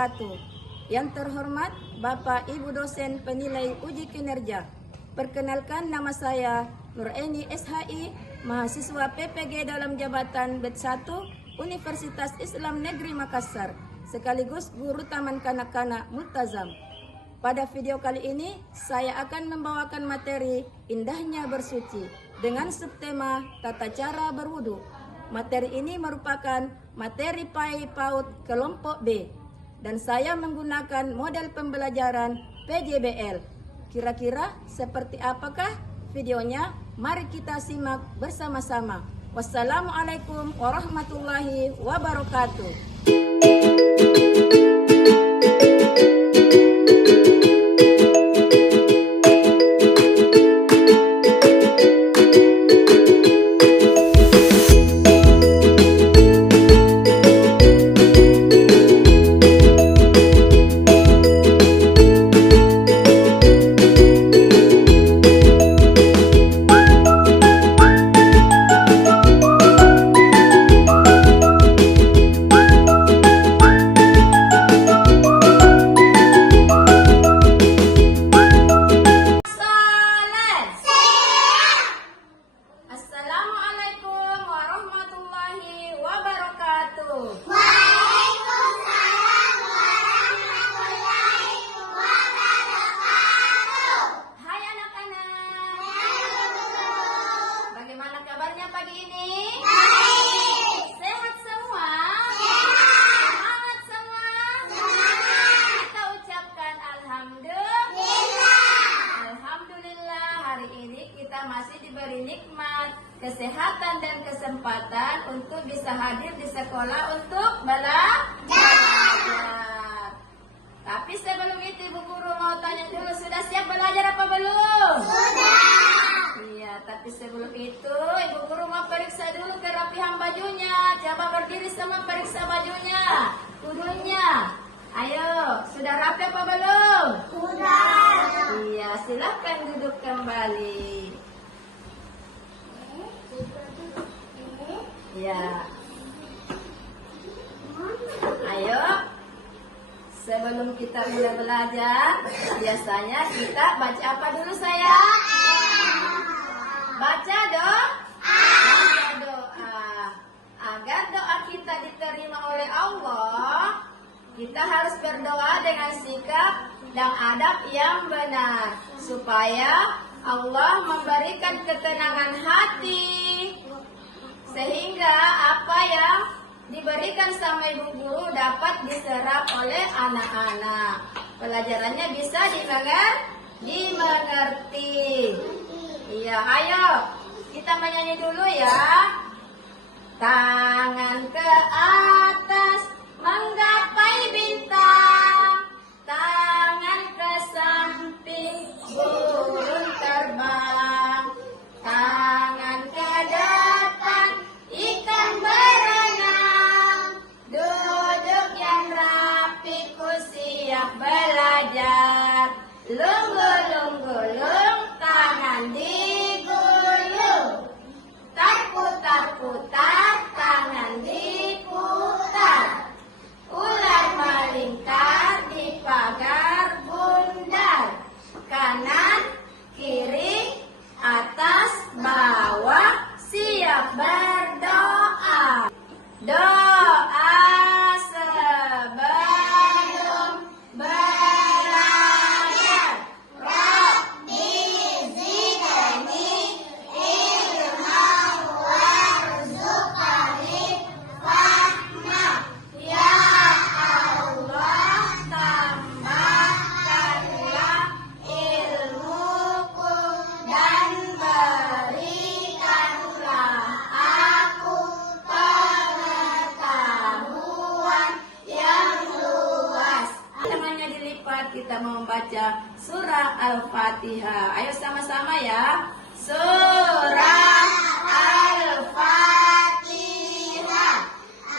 wabarakatuh. Yang terhormat Bapak Ibu dosen penilai uji kinerja. Perkenalkan, nama saya Nuraini SHI, mahasiswa PPG dalam jabatan Bet 1 Universitas Islam Negeri Makassar, sekaligus guru Taman Kanak-kanak Multazam. Pada video kali ini, saya akan membawakan materi Indahnya Bersuci dengan subtema Tata Cara Berwudu. Materi ini merupakan materi PAUD kelompok B, dan saya menggunakan model pembelajaran PJBL. Kira-kira seperti apakah videonya? Mari kita simak bersama-sama. Wassalamualaikum warahmatullahi wabarakatuh. Masih diberi nikmat, kesehatan dan kesempatan untuk bisa hadir di sekolah untuk belajar. Tapi sebelum itu Ibu Guru mau tanya dulu, sudah siap belajar apa belum? Sudah. Iya, tapi sebelum itu Ibu Guru mau periksa dulu kerapihan bajunya. Coba berdiri sama periksa bajunya, kudunya. Ayo, sudah rapi apa belum? Sudah. Iya, silahkan duduk kembali. Ya. Ayo. Sebelum kita mulai belajar, biasanya kita baca apa dulu sayang? Baca doa. Baca doa. Agar doa kita diterima oleh Allah, kita harus berdoa dengan sikap dan adab yang benar, supaya Allah memberikan ketenangan hati, sehingga apa yang diberikan sama Ibu Guru dapat diserap oleh anak-anak. Pelajarannya bisa dimengerti. Iya, ayo kita menyanyi dulu ya. Tangan ke atas menggapai bintang, tangan ke samping burung terbang, tangan ke depan ikan berenang, duduk yang rapi ku siap belajar, lunggu-lunggu-lung tangan digulung, putar-putar tangan diputar, ular melingkar di pagar bundar, kanan kiri atas bawah siap berdoa. Doa sebelum belajar. Rabbi zidni ilman warzuqni fahma. Ya Allah, tambahkanlah ilmuku dan berikanlah aku pengetahuan yang luas. Tangannya dilipat, kita mau membaca surah Al-Fatihah. Ayo sama-sama ya. Surah Al-Fatihah.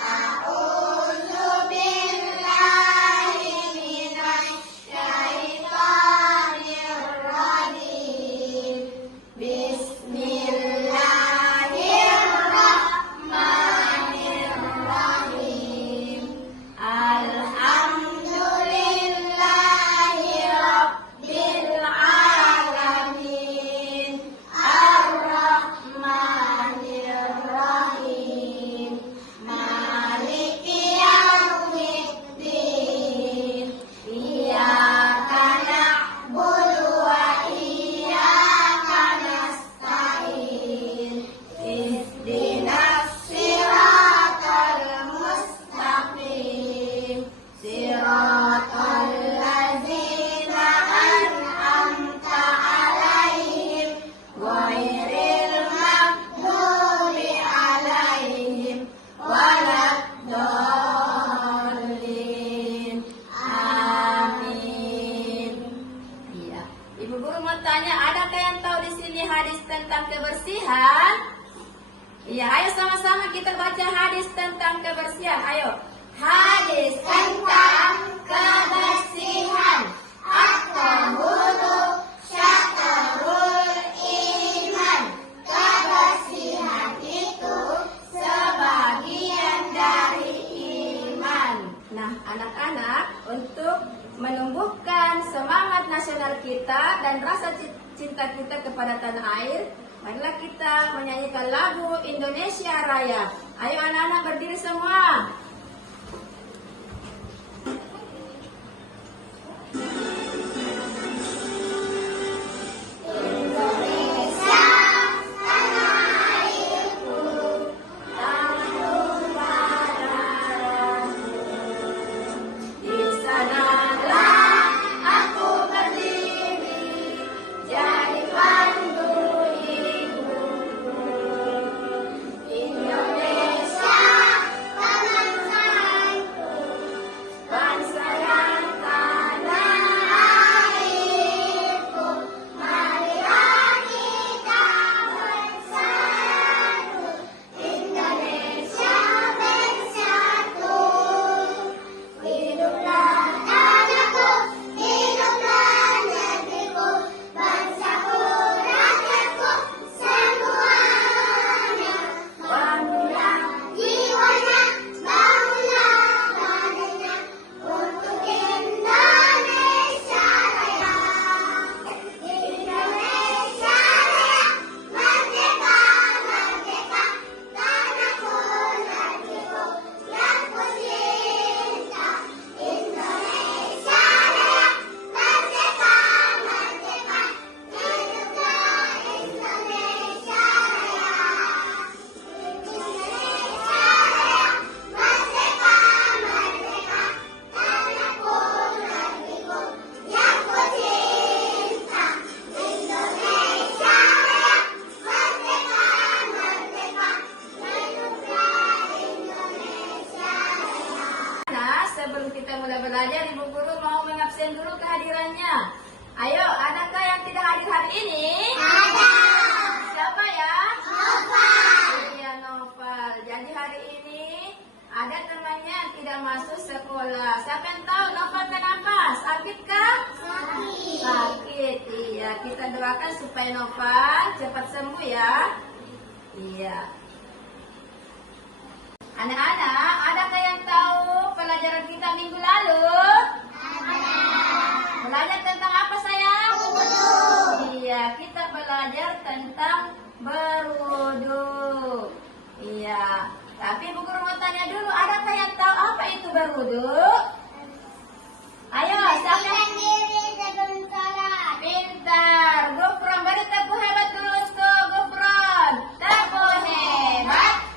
A'udzu billahi minasyaitonir rajim. Bismillahirrahmanirrahim. Alhamdulillah. tentang kebersihan. Iya, ayo sama-sama kita baca hadis tentang kebersihan. Ayo. Hadis tentang kebersihan. At-tahuru syatrul iman. Kebersihan itu sebagian dari iman. Nah, anak-anak, untuk menumbuhkan semangat nasional kita dan rasa cinta kita kepada tanah air, marilah kita menyanyikan lagu Indonesia Raya. Ayo anak-anak berdiri semua. Sebelum kita mulai belajar, Ibu Guru mau mengabsen dulu kehadirannya. Ayo, adakah yang tidak hadir hari ini? Ada. Siapa ya? Noval. Iya, Noval. Jadi hari ini ada temannya yang tidak masuk sekolah. Siapa yang tahu Noval kenapa? Sakit kah? Sakit. Sakit, iya. Kita doakan supaya Noval cepat sembuh ya. Iya. Anak-anak, adakah yang tahu pelajaran kita minggu lalu? Ada. Belajar tentang apa sayang? Berwudu. Iya, kita belajar tentang berwudu. Iya, tapi Bu Guru mau tanya dulu, adakah yang tahu apa itu berwudu? Ayo, siapa? Diri sebelum sholat. Pintar. Gufron, beri tepuk hebat dulu untuk Gufron. Tepuk hebat.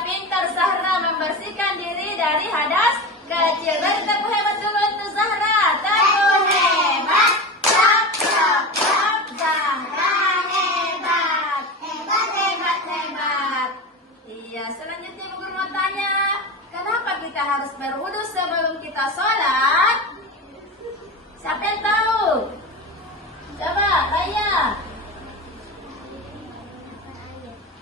Pintar Zahra, membersihkan diri dari hadas kecil. Beri tepuk hebat dulu untuk Zahra. Tepuk hebat. Tap, tap, tap. Zahra hebat. Hebat, hebat, hebat. Iya, selanjutnya Bu Guru mau tanya, kenapa kita harus berwudu sebelum kita sholat? Siapa yang tahu? Coba, Raya.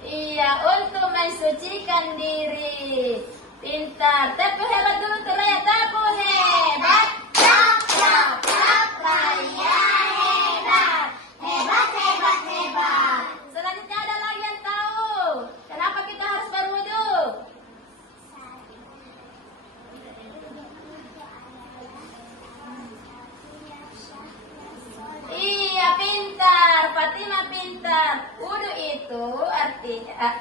Iya, untuk mensucikan diri. Pintar. Tepuk hebat dulu tuh Raya. Tepuk hebat. Tap, tap, tap. Raya hebat. Hebat, hebat, hebat. Selanjutnya ada lagi yang tahu kenapa kita harus berwudu? Iya, pintar. Fatima pintar.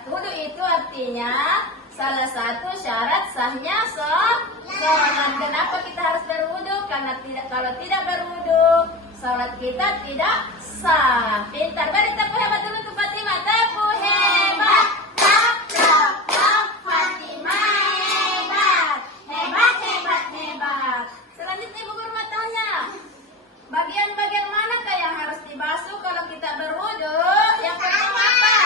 Wudu itu artinya salah satu syarat sahnya sholat. Kenapa kita harus berwudu? Karena kalau tidak berwudu, sholat kita tidak sah. Pintar. Beri tepuk hebat dulu untuk Fatima. Tepuk hebat. Tap, tap, tap. Fatima hebat. Hebat, hebat, hebat. Selanjutnya Bu Guru mau tanya, bagian-bagian manakah yang harus dibasuh kalau kita berwudu? Yang pertama apa?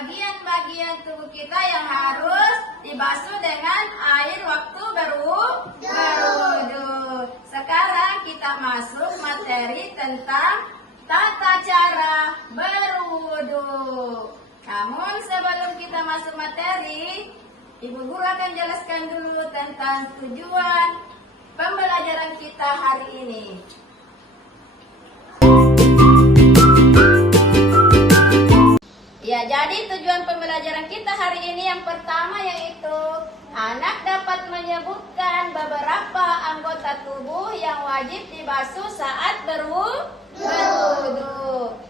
bagian-bagian tubuh kita yang harus dibasuh dengan air waktu berwudu. Sekarang kita masuk materi tentang tata cara berwudu. Namun sebelum kita masuk materi, Ibu Guru akan jelaskan dulu tentang tujuan pembelajaran kita hari ini. Ya, jadi tujuan pembelajaran kita hari ini yang pertama yaitu anak dapat menyebutkan beberapa anggota tubuh yang wajib dibasuh saat berwudu.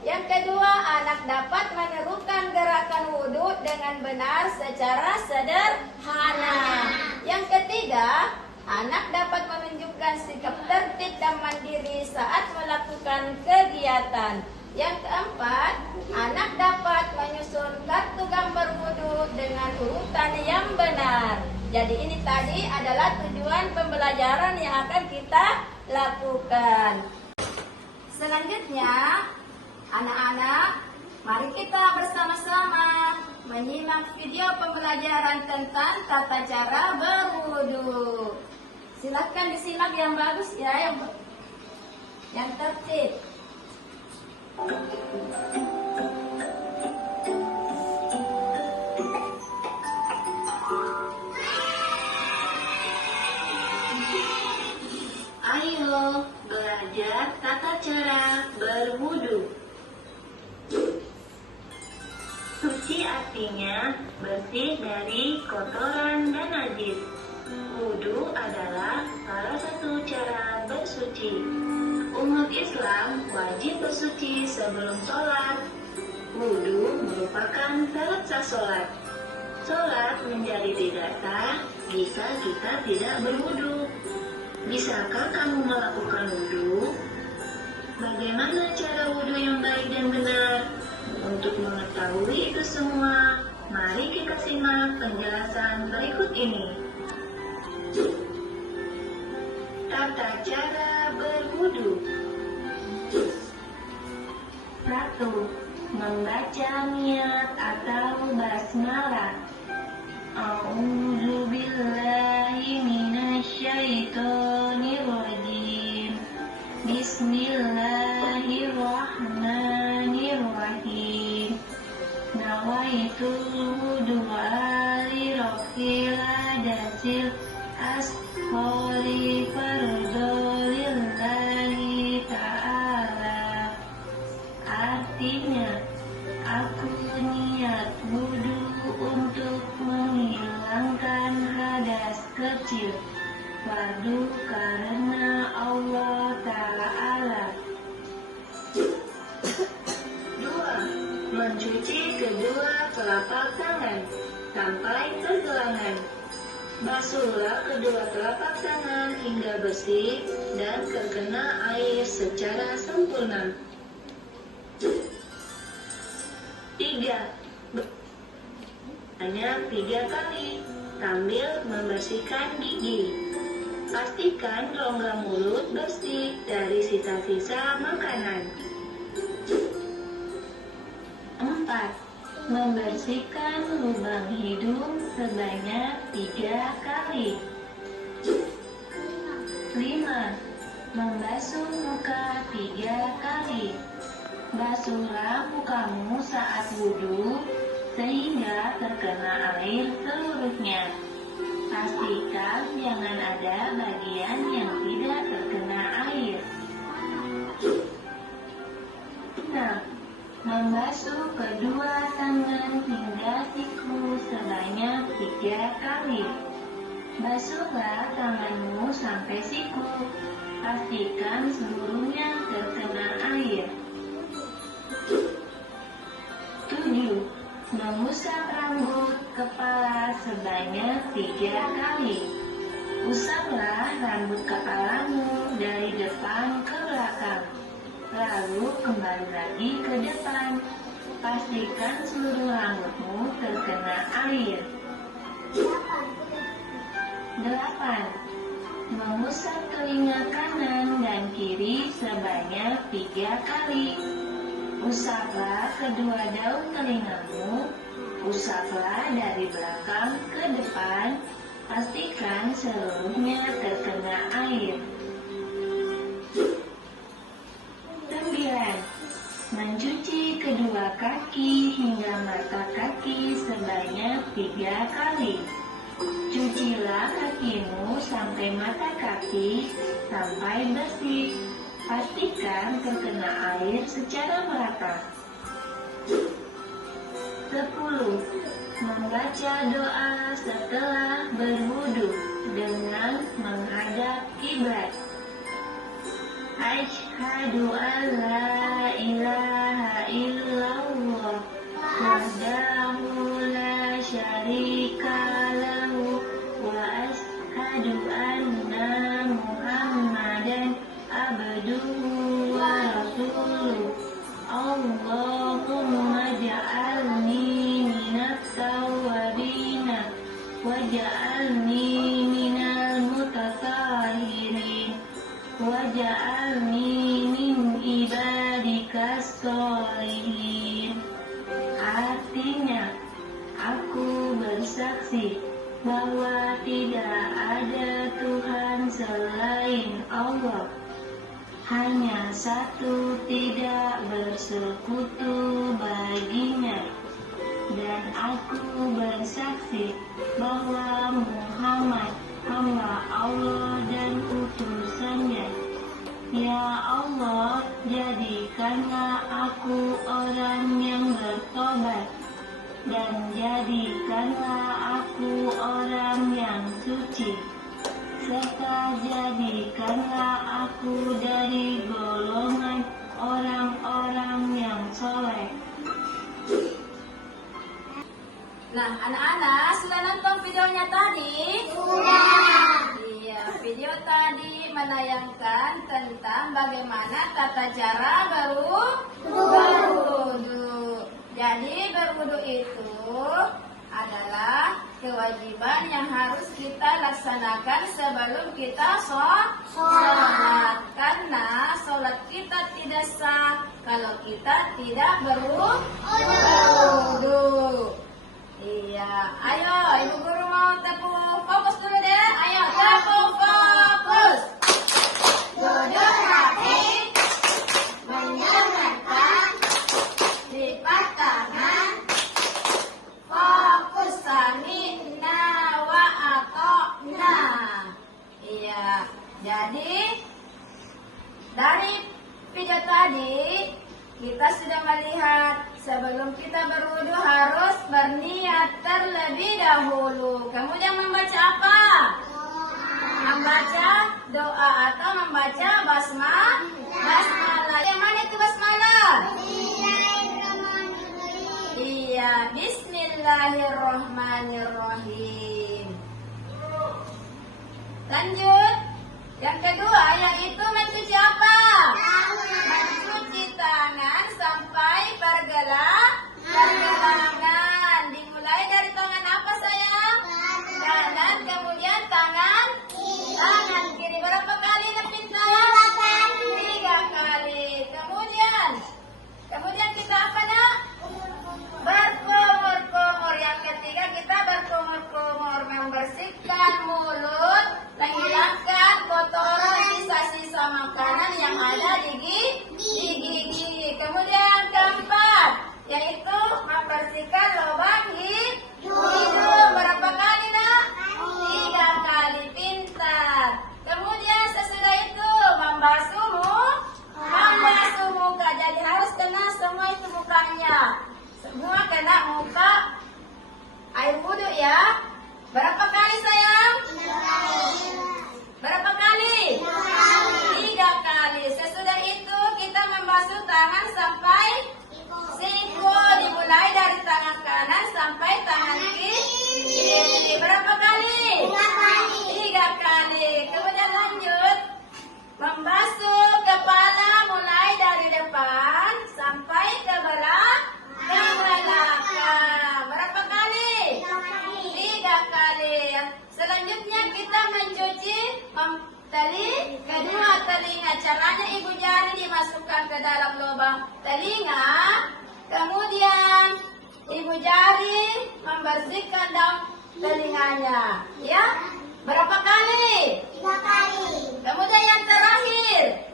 Yang kedua, anak dapat menirukan gerakan wudu dengan benar secara sederhana. Yang ketiga, anak dapat menunjukkan sikap tertib dan mandiri saat melakukan kegiatan. Yang keempat, anak dapat menyusun kartu gambar wudu dengan urutan yang benar. Jadi ini tadi adalah tujuan pembelajaran yang akan kita lakukan. Selanjutnya, anak-anak, mari kita bersama-sama menyimak video pembelajaran tentang tata cara berwudu. Silakan disimak yang bagus ya, yang tertib. Ayo belajar tata cara berwudu. Suci artinya bersih dari kotoran dan najis. Wudu adalah salah satu cara bersuci. Umat Islam wajib bersuci sebelum sholat. Wudu merupakan syarat sah sholat. Sholat menjadi tidak sah jika kita tidak berwudu. Bisakah kamu melakukan wudu? Bagaimana cara wudu yang baik dan benar? Untuk mengetahui itu semua, mari kita simak penjelasan berikut ini. Tata cara berwudu. 1. Membaca niat atau basmalah. A'udzu billahi minasyaitonir rajim. Bismillahirrahmanirrahim. Nawaitu du'a li rabbil adasil asholi fardolillahi ta'ala. Artinya, aku niat wudu untuk menghilangkan hadas kecil fardu karena Allah Ta'ala. 2. Mencuci kedua telapak tangan sampai tergelangan. Basuhlah kedua telapak tangan hingga bersih dan terkena air secara sempurna. 3. Hanya 3 kali sambil membersihkan gigi. Pastikan rongga mulut bersih dari sisa-sisa makanan. 4. Membersihkan lubang hidung sebanyak 3 kali. 5. Membasuh muka 3 kali. Basuhlah mukamu saat wudu sehingga terkena air seluruhnya. Pastikan jangan ada bagian yang tidak terkena air. 6. Membasuh kedua tangan hingga siku sebanyak 3 kali. Basuhlah tanganmu sampai siku. Pastikan seluruhnya terkena air. 7. Mengusap rambut kepala sebanyak 3 kali. Usaplah rambut kepalamu dari depan ke belakang, lalu kembali lagi ke depan. Pastikan seluruh rambutmu terkena air. 8. Mengusap telinga kanan dan kiri sebanyak 3 kali. Usaplah kedua daun telingamu Usaplah dari belakang ke depan, pastikan seluruhnya terkena air. 9. Mencuci kedua kaki hingga mata kaki sebanyak 3 kali. Cucilah kakimu sampai mata kaki sampai bersih. Pastikan terkena air secara merata. 10. Membaca doa setelah berwudu dengan menghadap kiblat. Asyhadu an la ilaha illallah wahdahu la syarika lahu wa asyhadu anna Muhammadan abduhu wa rasuluh. Allahumma ja'alni minat tawwabina waj'alni minal mutatahhirin waj'alni min ibadikas sholihin. Artinya, aku bersaksi bahwa tidak ada Tuhan selain Allah, hanya satu, tidak bersekutu baginya. Dan aku bersaksi bahwa Muhammad hamba Allah dan utusannya. Ya Allah, jadikanlah aku orang yang bertobat, dan jadikanlah aku orang yang suci, serta jadikanlah aku dari golongan orang-orang yang soleh. Nah, anak-anak sudah nonton videonya tadi? Sudah. Iya, video tadi menayangkan tentang bagaimana tata cara berwudu. Jadi berwudu itu adalah kewajiban yang harus kita laksanakan sebelum kita sholat. Karena sholat kita tidak sah kalau kita tidak berwudu. Iya, ayo ibu guru mau tepuk fokus dulu deh. Ayo tepuk fokus. Duduk rapi, menyenangkan, lipat tangan, fokus sami nawa atau nah. Iya, jadi dari video tadi kita sudah melihat sebelum kita berwudu harus berniat terlebih dahulu. Kemudian membaca apa? Membaca doa atau membaca basmalah. Yang mana itu basmalah? Iya, bismillahirrahmanirrahim. Lanjut. Yang kedua yaitu mencuci apa? Mencuci tangan sampai pergelangan. Dimulai dari tangan apa sayang? Kanan, kemudian tangan kiri. Berapa kali Nepinta? 3 kali. Kemudian kita apa nak? Berkumur-kumur. Yang ketiga kita berkumur-kumur, membersihkan mulut, menghilangkan kotoran sisa-sisa makanan yang ada di gigi. Kemudian keempat yaitu membersihkan lubang hidung. Berapa kali nak? 3 kali. Pintar. Kemudian sesudah itu membasuh muka. Jadi harus kena semua itu mukanya. Semua kena muka air wudu ya. Berapa kali sayang? 3 Berapa kali? 3 kali. Sesudah itu kita membasuh tangan sampai siku. Dimulai dari tangan kanan sampai tangan kiri. Berapa kali? 3 kali. Kemudian lanjut membasuh kepala mulai dari depan sampai ke belakang. Berapa kali? 3 kali. Selanjutnya kita mencuci kedua telinga. Caranya ibu jari dimasukkan ke dalam lubang telinga, kemudian Ibu jari membersihkan telinganya. Ya, berapa kali? 3 kali. Kemudian yang terakhir,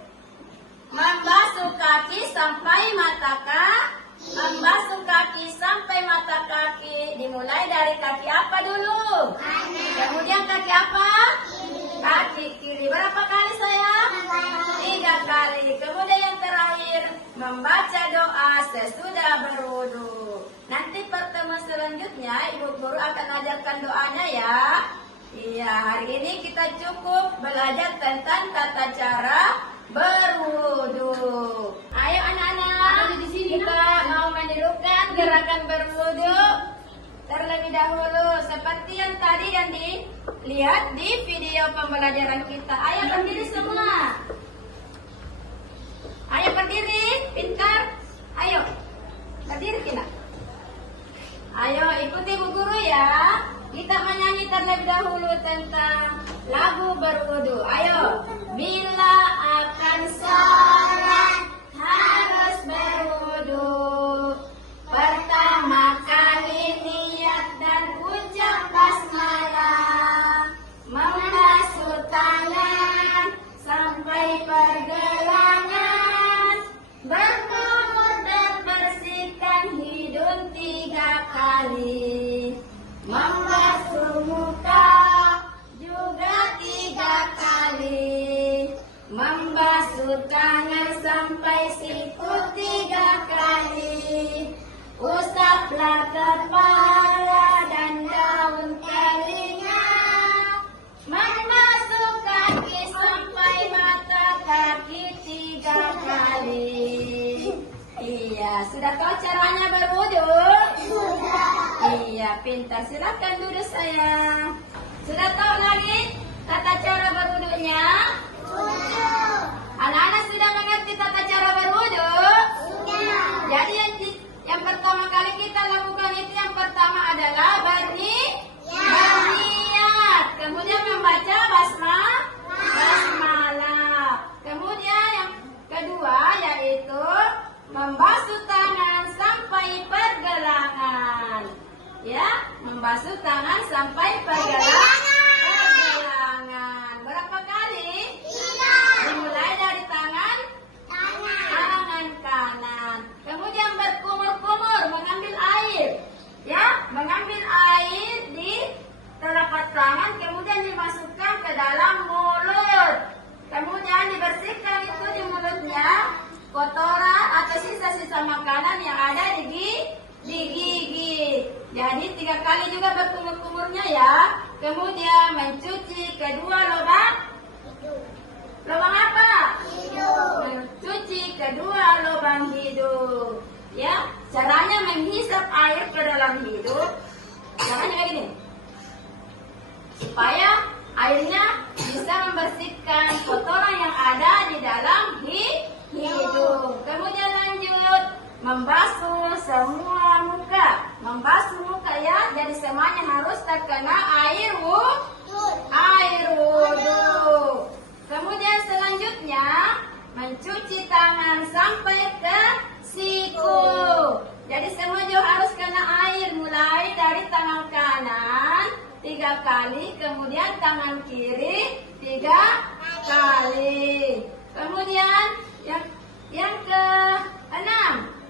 membasuh kaki sampai mata kaki. Membasuh kaki sampai mata kaki. Dimulai dari kaki apa dulu? Kanan. Kemudian kaki apa? Kaki kiri. Berapa kali sayang? 3 kali. Kemudian yang terakhir, membaca doa sesudah berwudu. Nanti pertemuan selanjutnya Ibu Guru akan ajarkan doanya ya. Iya, hari ini kita cukup belajar tentang tata cara berwudu. Ayo anak-anak, kita mau menirukan gerakan berwudu terlebih dahulu seperti yang tadi yang dilihat di video pembelajaran kita. Ayo berdiri semua. Ayo berdiri, pintar. Ayo, berdiri kita. Ayo ikuti Bu Guru ya. Kita menyanyi terlebih dahulu tentang lagu berwudu. Ayo. Bila akan sholat harus berwudu. Pertama kali niat dan ucap basmalah. Membasuh tangan sampai pergelangan. Berkumur dan bersihkan hidung 3 kali. Membasuh muka juga 3 kali. Membasuh tangan sampai siku 3 kali. Usaplah kepala dan daun telinga. Membasuh kaki sampai mata kaki 3 kali. Iya, sudah tahu caranya berwudu? Sudah. Iya, pintar. Silakan duduk sayang. Sudah tahu lagi tata cara berwudunya? Sudah. Anak-anak sudah mengerti tata cara berwudu? Sudah. Jadi yang pertama kali kita lakukan itu yang pertama adalah berniat. Kemudian membaca basmalah. Kemudian yang kedua yaitu membasuh tangan sampai pergelangan. Ya, membasuh tangan sampai pergelangan. Berapa kali? 3. Dimulai dari tangan kanan. Kemudian berkumur-kumur, mengambil air. Ya, mengambil air di telapak tangan, kemudian dimasukkan ke dalam mulut. Kemudian dibersihkan itu di mulutnya kotoran atau sisa-sisa makanan yang ada di gigi. Jadi 3 kali juga berkumur-kumurnya ya. Kemudian mencuci kedua lubang apa? Hidung. Mencuci kedua lubang hidung. Ya, caranya menghisap air ke dalam hidung. Caranya kayak gini. Supaya airnya bisa membersihkan kotoran yang ada di dalam hidung. Kemudian lanjut membasuh semua muka. Membasuh muka ya, jadi semuanya harus terkena air wudu. Kemudian selanjutnya mencuci tangan sampai ke siku. Jadi semua juga harus kena air, mulai dari tangan kanan 3 kali, kemudian tangan kiri 3 kali. Kemudian yang ke-6,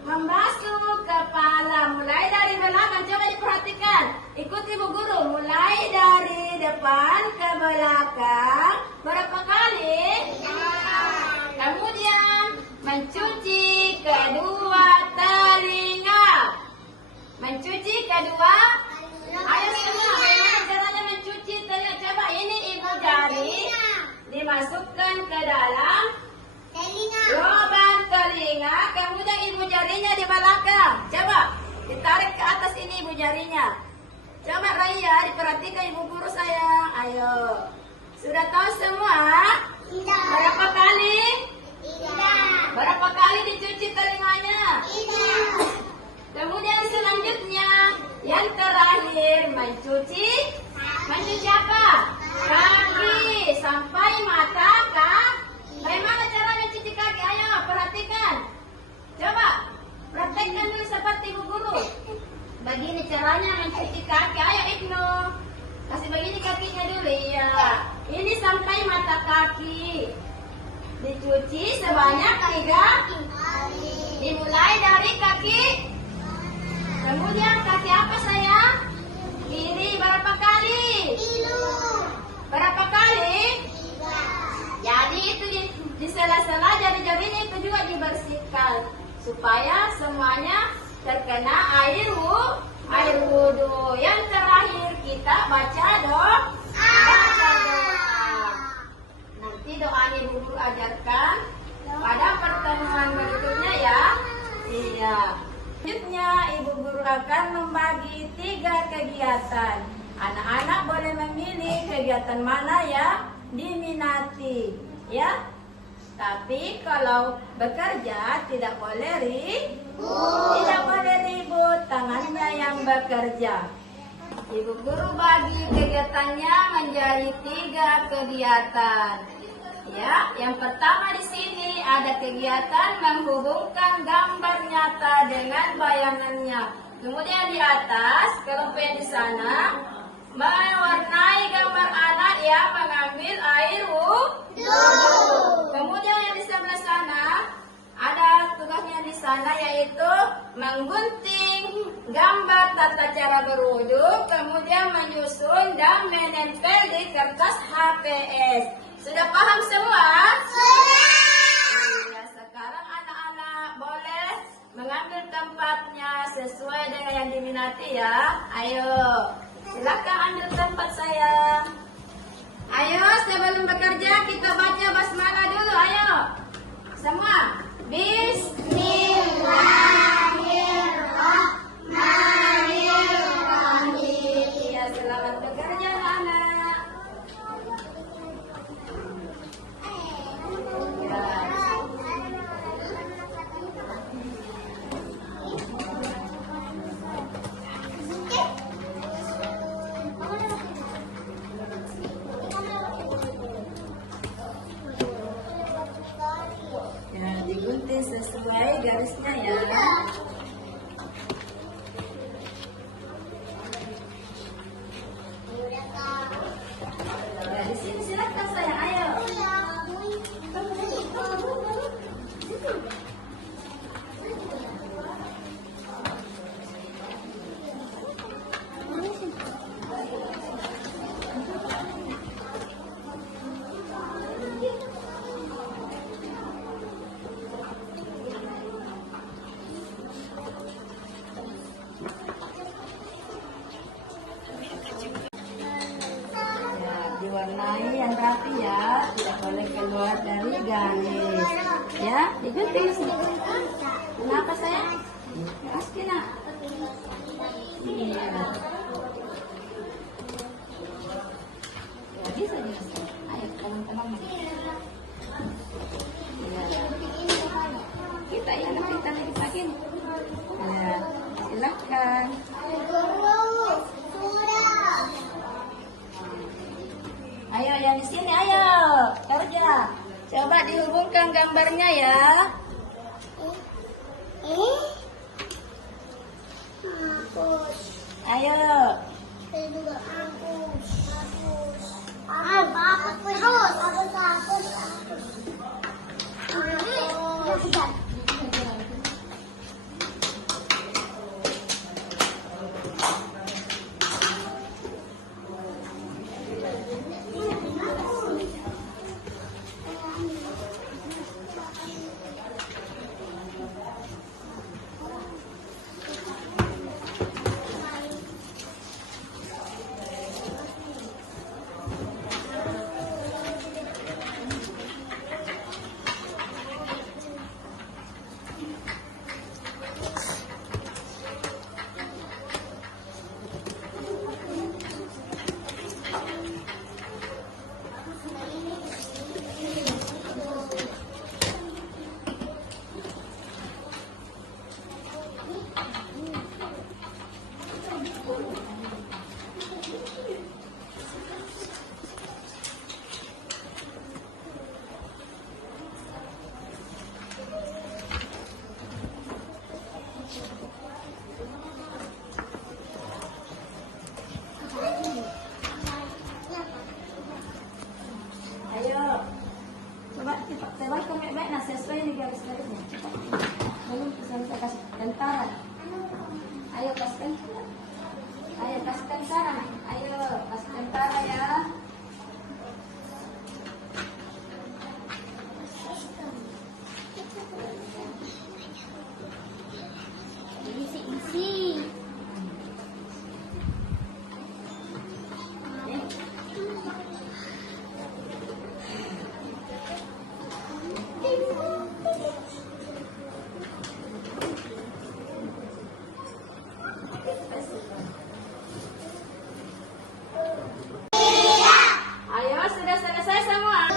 membasuh kepala mulai dari belakang. Coba diperhatikan, ikuti Bu Guru, mulai dari depan ke belakang. Berapa kali? 5. Kemudian mencuci kedua telinga. Mencuci kedua. Ayo semua, bagaimana caranya mencuci telinga? Coba ini ibu jari dimasukkan ke dalam lubang telinga, kemudian ibu jarinya di belakang. Coba ditarik ke atas ini ibu jarinya. Coba Raya, diperhatikan Ibu Guru sayang. Ayo. Sudah tahu semua? Tidak. Berapa kali? Tidak. Berapa kali dicuci telinganya? Tidak. Kemudian selanjutnya yang terakhir mencuci apa? Kaki sampai mata kaki. Bagaimana cara mencuci kaki? Ayo perhatikan. Coba praktekkan dulu seperti Ibu Guru. kaki. Dicuci sebanyak 3 kali. Dimulai dari kaki. Kemudian kaki apa sayang? Kiri berapa kali? Tilu. Berapa kali? 3. Jadi itu di sela-sela jari-jarinya itu juga dibersihkan supaya semuanya terkena air wudhu. Yang terakhir kita baca doa. Nanti doanya Ibu Guru ajarkan pada pertemuan berikutnya ya. Iya. Selanjutnya Ibu Guru akan membagi 3 kegiatan. Anak-anak boleh memilih kegiatan mana yang diminati, ya. Tapi kalau bekerja tidak boleh ribut, tangannya yang bekerja. Ibu Guru bagi kegiatannya menjadi 3 kegiatan. Ya, yang pertama di sini ada kegiatan menghubungkan gambar nyata dengan bayangannya. Kemudian di atas kelompok yang di sana mewarnai gambar anak yang mengambil air wudhu. Kemudian yang di sebelah sana ada tugasnya di sana yaitu menggunting gambar tata cara berwudu, kemudian menyusun dan menempel di kertas HPS. Sudah paham semua? Ya, sekarang anak-anak boleh mengambil tempatnya sesuai dengan yang diminati ya. Ayo, silakan ambil tempat saya. Ayo, sebelum bekerja kita baca basmalah dulu. Ayo, semua. Bismillahirrahmanirrahim. Ya, selamat bekerja anak. Ya, digunting sesuai garisnya ya. Ya, di sini silakan sayang, ayo. Diwarnai yang rapi ya, tidak boleh keluar dari garis. Ya, digunting. Kenapa sayang? Pasti nak. Iya. Ya, bisa. Ayo teman-teman. Ya. Kita ya, kita lagi pakai. Ya, silakan. Ayo yang di sini, ayo kerja. Coba dihubungkan gambarnya ya. Ayo. cepat. Tebalkan baik-baik. Nah, sesuai nih garis-garisnya. Cepat. Belum saya kasih tentara. Ayo kasihkan. Ayo kasih tentara. Ayo kasih tentara ya. Isi. Ayo, sudah selesai semua.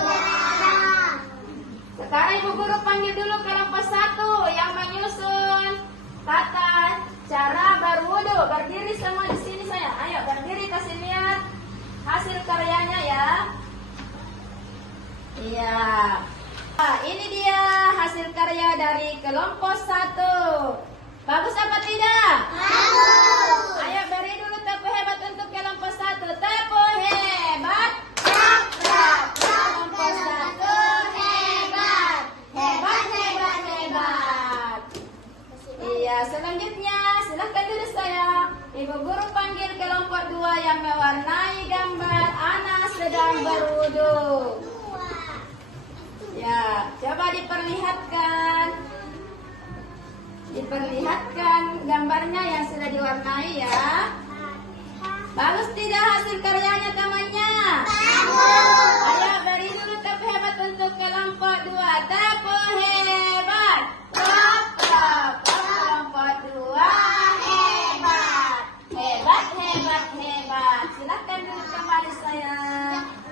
Sekarang Ibu Guru panggil dulu kelompok 1 yang menyusun kata cara berwudu. Berdiri semua di sini saya. Ayo berdiri, kasih lihat hasil karyanya ya. Iya. Nah, ini dia hasil karya dari kelompok 1. Bagus apa tidak? Bagus. Ayo beri dulu tepuk hebat untuk kelompok 1. Tepuk hebat. Kelompok 1 hebat. Hebat, hebat, hebat. Iya, selanjutnya silahkan duduk saya. Ibu Guru panggil kelompok 2 yang mewarnai gambar anak sedang berwudu. Ya, coba diperlihatkan. Diperlihatkan gambarnya yang sudah diwarnai ya. Bagus tidak hasil karyanya temannya? Bagus. Ayo beri dulu tepuk hebat untuk kelompok 2. Tepuk hebat. Kelompok 2 hebat. Hebat, hebat, hebat. Silahkan duduk kembali saya.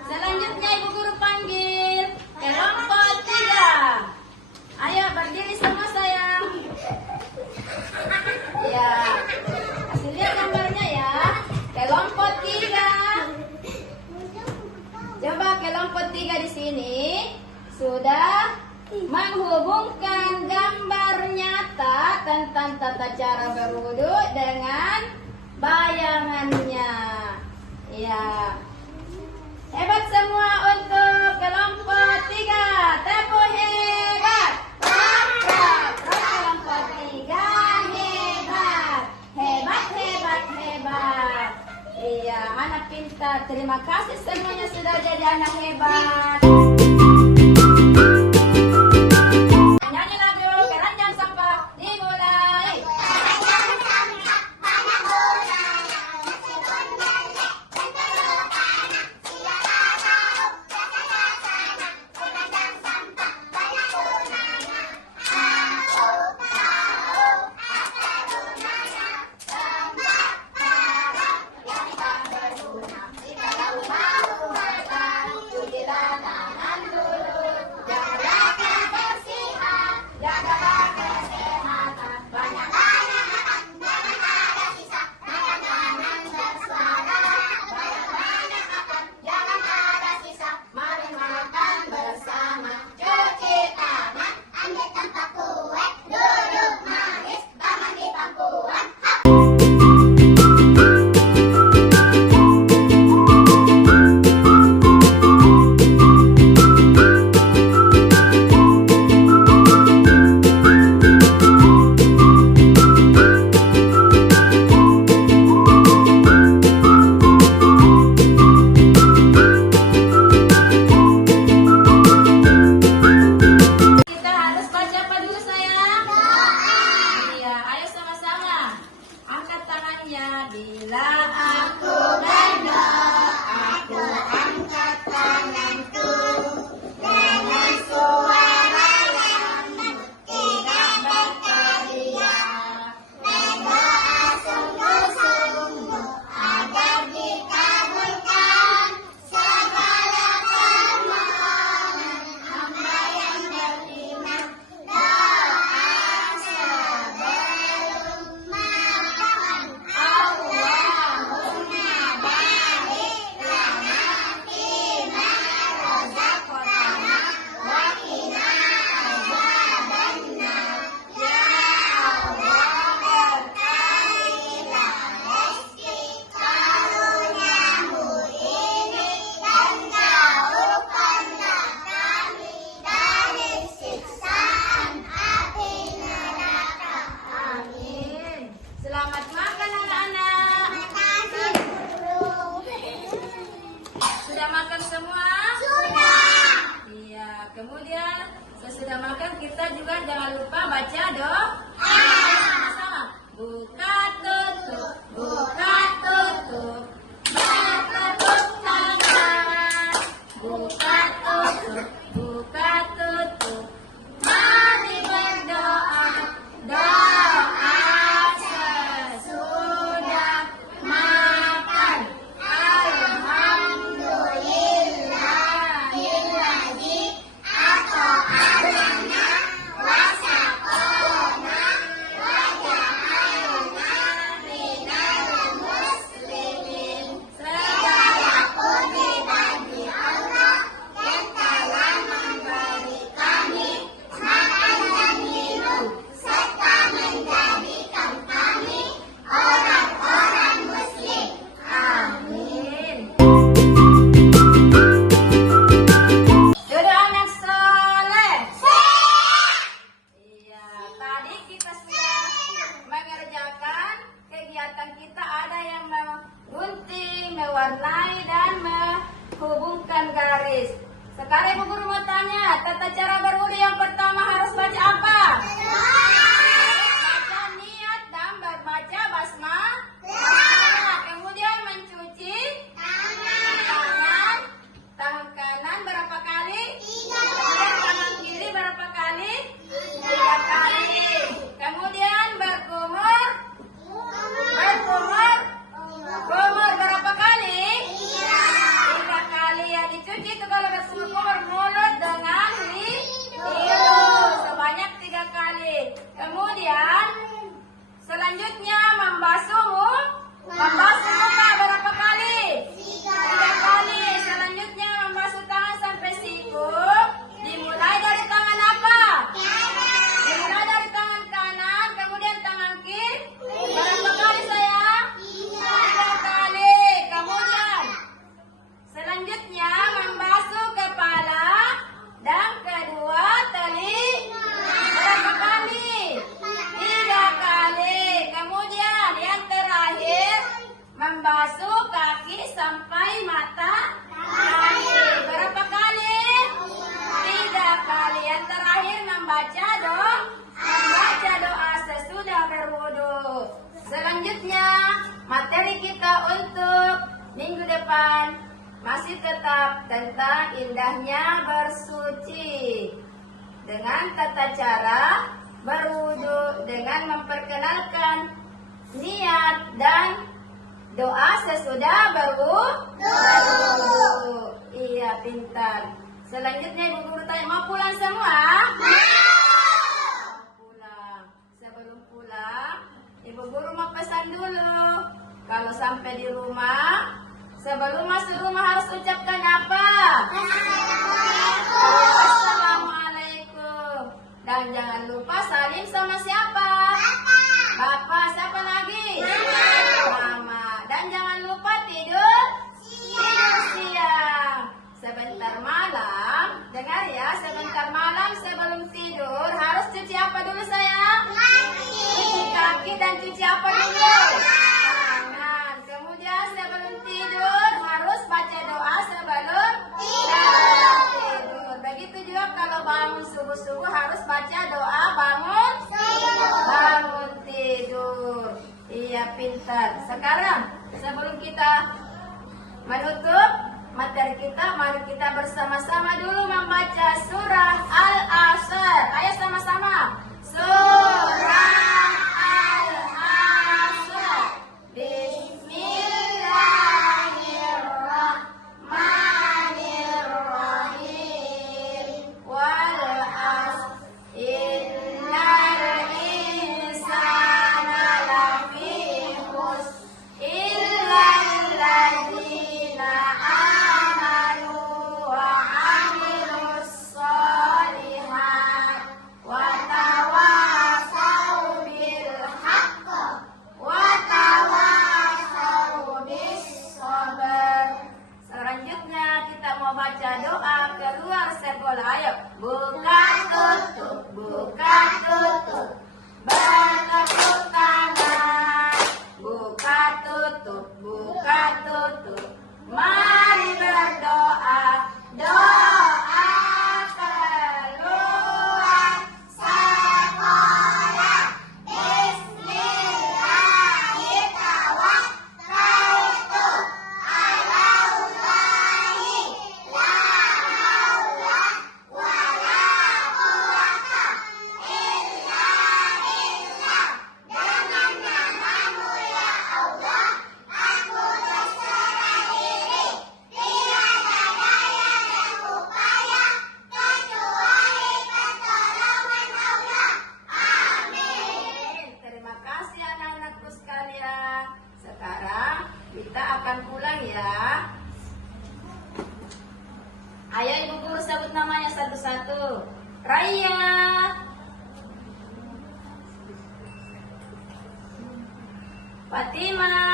Selanjutnya Ibu Guru panggil kelompok 3. Ayo berdiri semua sayang. Ya, kasih lihat gambarnya ya. Kelompok 3. Coba kelompok 3 di sini sudah menghubungkan gambar nyata tentang tata cara berwudu dengan bayangannya. Ya. Hebat semua untuk kelompok 3. Tepuk hebat. Kelompok 3 hebat. Hebat, hebat, hebat. Iya, anak pintar. Terima kasih semuanya sudah jadi anak hebat. Nyanyi lagu Keranjang Sampah dimulai. Sesudah makan kita juga jangan lupa baca doa. Sama-sama. Buka tutup, buka tutup. Buka tutup, buka tutup, buka tutup. Mari berdoa, doa sesudah makan. Alhamdulillahilladzi at'amana wa saqana wa ja'alna minal muslimin. Segala puji bagi Allah yang telah memberi kami makan dan minum serta menjadikan kami orang-orang muslim. Amin. Duduk anak soleh. Iya, tadi kita sudah mengerjakan kegiatan kita, ada yang menggunting, mewarnai dan menghubungkan garis. Sekarang Ibu Guru mau tanya, tata cara berwudu yang pertama harus baca apa? Baca niat dan membaca basmalah. Kemudian mencuci tangan. Tangan kanan berapa kali? 3 kali. Tangan kiri berapa kali? 3 kali. Kemudian berkumur. Kumur berapa kali? 3 kali. Yang dicuci itu kalau berkumur mulut dengan hidung sebanyak 3 kali. Kemudian selanjutnya membasuh muka berapa kali? 3 kali. Selanjutnya membasuh tangan sampai siku. Dimulai dari tangan apa? Dimulai dari tangan kanan, kemudian tangan kiri. Berapa kali sayang? 3 kali. Kemudian selanjutnya membasuh kepala dan kedua telinga. Berapa kali? 3 kali. Kemudian yang terakhir membasuh kaki sampai mata kaki. Berapa kali? 3 kali. Yang terakhir membaca doa sesudah berwudu. Selanjutnya materi kita untuk minggu depan masih tetap tentang indahnya bersuci dengan tata cara berwudu dengan memperkenalkan niat dan doa sesudah berwudu. Iya, pintar. Selanjutnya Ibu Guru tanya, mau pulang semua? Pulang. Sebelum pulang, Ibu Guru mau pesan dulu. Kalau sampai di rumah, sebelum masuk rumah harus ucapkan apa? Assalamualaikum. Dan jangan lupa salim sama siapa? Bapak. Siapa lagi? Mama. Dan jangan lupa tidur siang. Sebentar malam, dengar ya, sebentar malam sebelum tidur harus cuci apa dulu sayang? Cuci kaki dan cuci apa dulu? Tangan. Kemudian sebelum tidur harus baca doa sebelum tidur. Begitu juga kalau bangun subuh-subuh harus baca doa bangun tidur. Iya, pintar. Sekarang sebelum kita menutup materi kita, mari kita bersama-sama dulu membaca surah Al-Asr. Ayo sama-sama. Surah Al-Asr. Bismillahirrahmanirrahim. Wal 'asr. Innal insana lafi khusr. Illal ladzina amanu wa 'amilus shalihat Raya, Fatima,